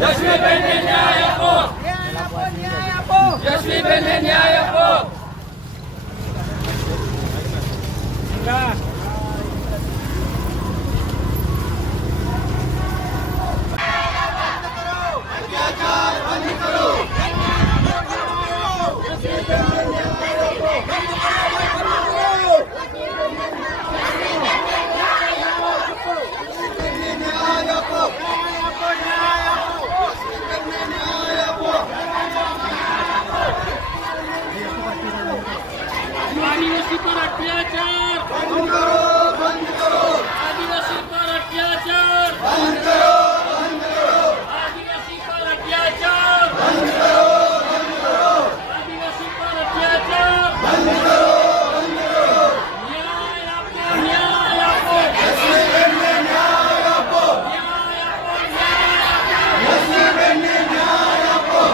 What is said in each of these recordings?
જસ્મીબેનને ન્યાય આપો, ન્યાય આપો, જસ્મીબેનને ન્યાય આપો. આદિવાસી પર અત્યાચાર બંધ કરો, બંધ કરો. આદિવાસી પર અત્યાચાર બંધ કરો, બંધ કરો. આદિવાસી પર અત્યાચાર બંધ કરો, બંધ કરો. આદિવાસી પર અત્યાચાર બંધ કરો, બંધ કરો. ન્યાય આપો, ન્યાય આપો, જસ્મીબેનને ન્યાય આપો, ન્યાય આપો, ન્યાય આપો, જસ્મીબેનને ન્યાય આપો.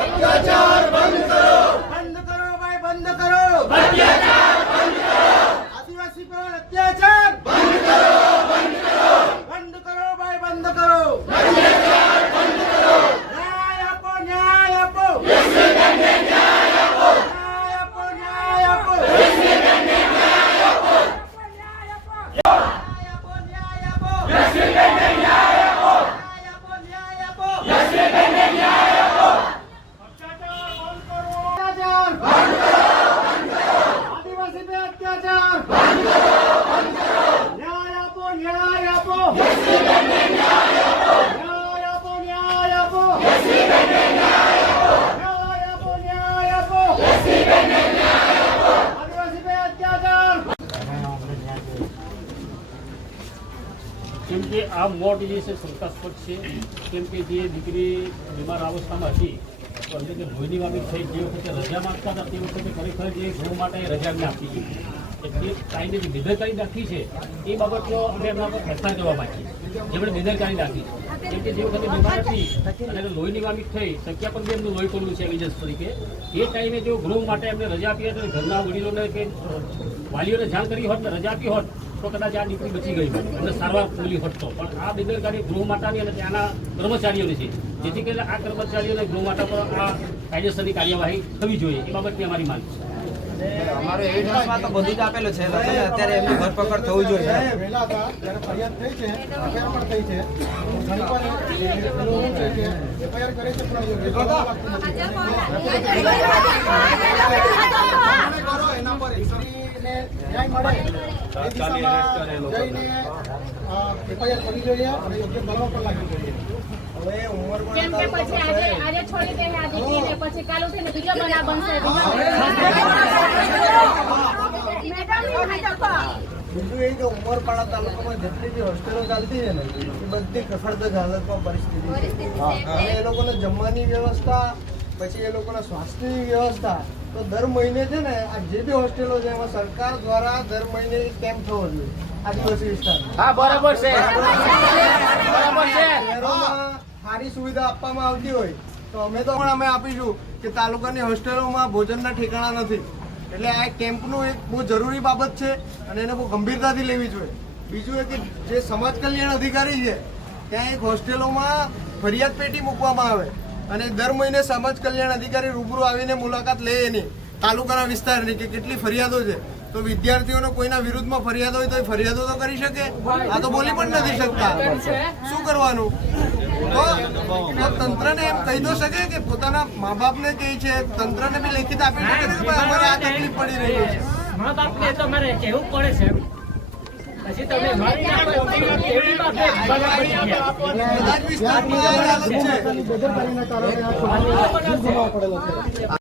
અત્યાચાર બંધ કરો, બંધ કરો ભાઈ, બંધ કરો. અત્યાચાર બંધ કરો. આદિવાસી પર અત્યાચાર બંધ કરો, બંધ કરો. બંધ કરો ભાઈ, બંધ કરો. અત્યાચાર બંધ કરો. ન્યાય આપો, ન્યાય આપો, જસ્મીબેનને ન્યાય આપો, ન્યાય આપો, ન્યાય આપો, જસ્મીબેનને ન્યાય આપો, ન્યાય આપો, ન્યાય આપો, ન્યાય આપો, જસ્મીબેનને ન્યાય આપો, ન્યાય આપો, ન્યાય આપો, જસ્મીબેનને ન્યાય આપો. આદિવાસી पे અત્યાચાર બંધ કરો, બંધ કરો. ન્યાય આપો, ન્યાય આપો, જસ્મીબેનને ન્યાય આપો, ન્યાય આપો, ન્યાય આપો, જસ્મીબેનને ન્યાય આપો, ન્યાય આપો, ન્યાય આપો, જસ્મીબેનને ન્યાય આપો. આદિવાસી पे અત્યાચાર. કેમ કે આ મોત જે છે શંકાસ્પદ છે. કેમ કે જે દીકરી બીમાર અવસ્થામાં હતી તો અંદર જે લોહીની વામી થઈ જે વખતે રજા માંગતા હતા તે વખતે ખરેખર જે ગૃહ માટે રજા અમને આપી હતી. એટલે કાંઈને જે બેદરકારી દાખવી છે એ બાબતનો અમે એમના પર ફેસલા કરવા માંગીએ. જેમણે બેદરકારી દાખવી છે કેમ કે જે વખતે બીમાર હતી અને લોહીની વામી થઈ શક્યા પણ બી એમનું લોહી તોડવું છે એવિડન્સ તરીકે. એ ટાઈમે જો ગૃહ માટે એમને રજા આપી હતી ઘરના વડીલોને કે વાલીઓને જાણ કરી હોત ને રજા આપી હોત તો કદાચ આ દીકરી બચી ગઈ અને સારવાર મળી હોત. પણ આ બેદરકારી ગૃહ માતાની અને ત્યાંના કર્મચારીઓની છે, જેથી કરીને આ કર્મચારીઓને ગૃહ માતા પર આ કાયદેસરની કાર્યવાહી થવી જોઈએ એ બાબતની અમારી માંગ છે. અમારો એવિડન્સમાં તો બધું જ આપેલું છે, અત્યારે એમની ધરપકડ થવું જોઈએ. વહેલા હતા ત્યારે ફરિયાદ થઈ છે, એફઆઈઆર પણ થઈ છે. ઘણીવાર એફઆઈઆર કરે છે પણ એના પર દીકરીને ન્યાય મળે એ દિશામાં જઈને એફઆઈઆર કરવી જોઈએ અને યોગ્ય કરવા પણ લાગવી જોઈએ. કેમ કે પછી આજે છોડી દે આ દીકરીને પછી કાલ ઉઠીને બીજો બનાવ બનશે. બીજું એ કે ઉમરપાડા તાલુકામાં જેટલી બી હોસ્ટેલો ચાલતી છે ને એ બધી કફડદજ હાલતમાં પરિસ્થિતિ છે. અને એ લોકોને જમવાની વ્યવસ્થા, પછી એ લોકોના સ્વાસ્થ્યની વ્યવસ્થા, તો દર મહિને છે ને આ જે બી હોસ્ટેલો છે એમાં સરકાર દ્વારા દર મહિને એક કેમ્પ થવો જોઈએ આદિવાસી વિસ્તારમાં. હા, બરાબર છે, બરાબર છે. શહેરોમાં સારી સુવિધા આપવામાં આવતી હોય તો અમે તો પણ અમે આપીશું કે તાલુકાની હોસ્ટેલોમાં ભોજનના ઠેકાણા નથી. એટલે આ કેમ્પનું એક બહુ જરૂરી બાબત છે અને એને બહુ ગંભીરતાથી લેવી જોઈએ. બીજું એ કે જે સમાજ કલ્યાણ અધિકારી છે ત્યાં એક હોસ્ટેલોમાં ફરિયાદ પેટી મૂકવામાં આવે અને દર મહિને સમાજ કલ્યાણ અધિકારી રૂબરૂ આવીને મુલાકાત લે એની તાલુકાના વિસ્તારની કે કેટલી ફરિયાદો છે. તો વિદ્યાર્થીઓને કોઈના વિરુદ્ધમાં ફરિયાદ હોય તો એ ફરિયાદો તો કરી શકે. આ તો બોલી પણ નથી શકતા. શું કરવાનું? તો તંત્રને એમ કહી દો શકે કે પોતાના મા બાપને કહે છે, તંત્રને બી લેખિત આપી શકે કે ભાઈ અમારે આ તકલીફ પડી રહી છે. મા બાપને તો મારે કહેવું પડે છે. પછી તમે મારી નાખો એવી બાબતે બધા જ વિસ્તારમાં આ હાલત છે.